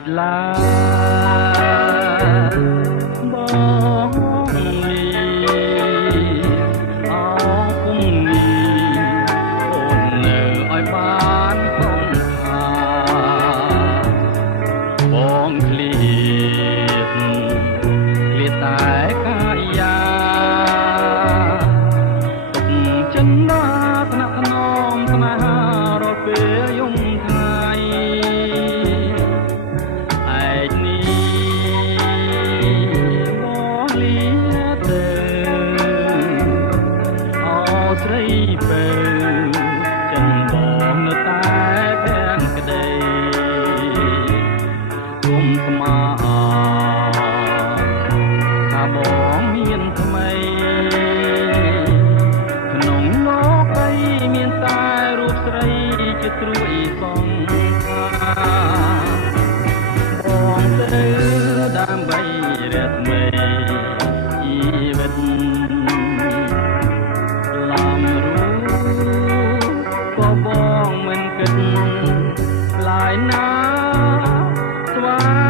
កឡាបងលីអោគុំនេះអូននៅឲ្យបានផងថាបងឃ្លៀតតែកាយាទុកចិនណាថ្នាក់ថ្នមស្នេហារត់ពេលយំថ្ងៃស្រីបើចិនបងនៅតែភាំងក្តីគុំស្មាថាបងមានថ្មីក្នុងលោកីមានតែរូបស្រីជាត្រួយសងខាបងទៅដើម្បីរស្មីជីវិតបងមិនគិតឡាយណាស្វា